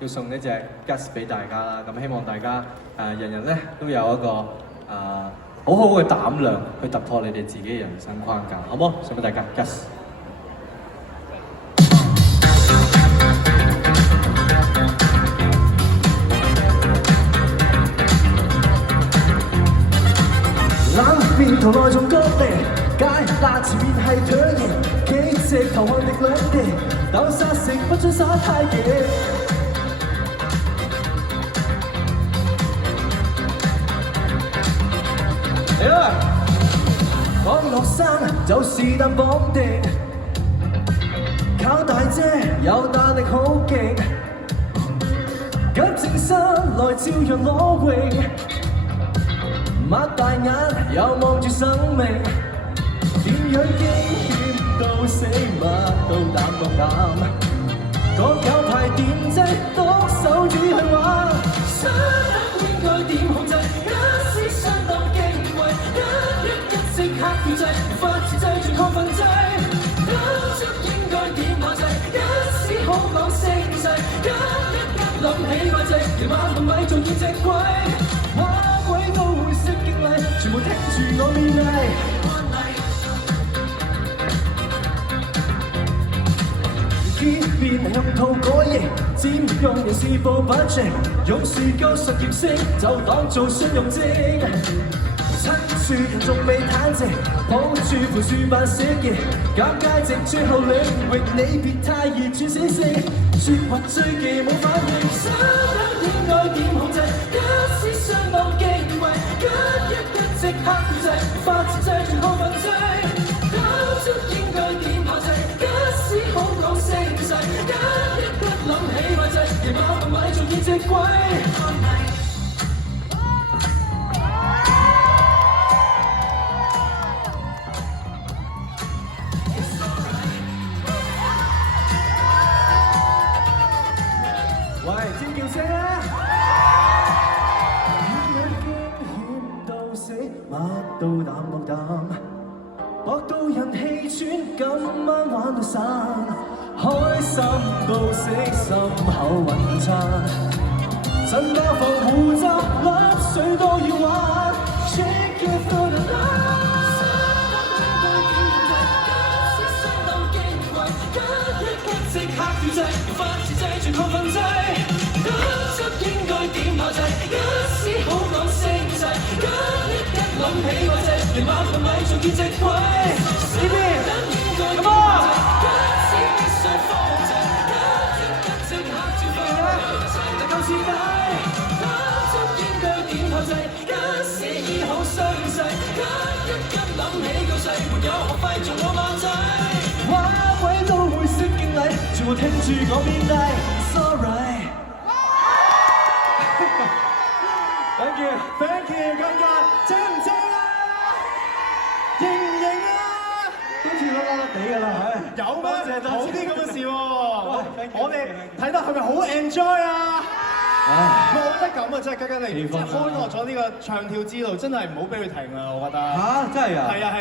要送呢隻 Gus 俾大家啦。咁希望大家人人咧都有一個好好嘅膽量去突破你哋自己嘅人生框架，好冇？送俾大家 Gus。冷面圖內仲割地，街罅前面係唾液，幾隻頭看力兩地，鬥殺食不准耍太極。嚟啦！講落山就是但綁定，靠大遮有彈力好勁，緊正身來照樣攞榮。擘大眼又望住生命，點樣驚險到死乜都膽當膽，講有排電掣多手指去玩，雙眼應該點控制？一時相當矜貴，一即刻跳掣，無法自制全亢奮劑，當初應該點下掣？一時好講聲勢，一諗起怪掣，連晚同咪做見隻鬼。鬼都會識敬禮，全部聽住我勉勵。結變向套改型，佔用人事部不正，勇士夠實驗性就當做信用證。趁住人仲未坦誠，抱住盤樹扮寫嘅，尷尬值最後領域，你別太易轉死性，説話追忌冇反應，手緊應該點控制？一時相當矜貴，一即刻跳掣，發自製全亢奮劑，當初應該點下掣？一時好講聲勢，一諗起壞掣，夜晚咪咪做見隻鬼。喂，尖叫聲啊！乜都膽當膽，搏到人氣喘，今晚玩到散，開心到死，心口混餐，真包防護罩，粒水都要玩 ，Shake it for the night。即刻跳掣，發自製全亢奮劑，當初應該點下掣？一時好講聲勢，諗起壞掣，連晚咪咪做見隻鬼。呢邊，咁啊！一時必須放掣，即刻照放，齊夠徹底。當初應該點下掣？一時已好傷勢，一諗起個勢，沒有學費做我馬仔。話鬼都會識敬禮，全部聽住我勉勵。Sorry。Thank you， Thank you， 更加正唔正啊？認唔認啊？都似甩甩地㗎啦，係。有咩？冇啲咁嘅事喎。我哋睇得係咪好 enjoy 啊？我覺得咁啊，真係嘉嘉你即係開拓咗呢個唱跳之路，真係唔好俾佢停啊！我覺得。嚇！真係啊？係啊係啊。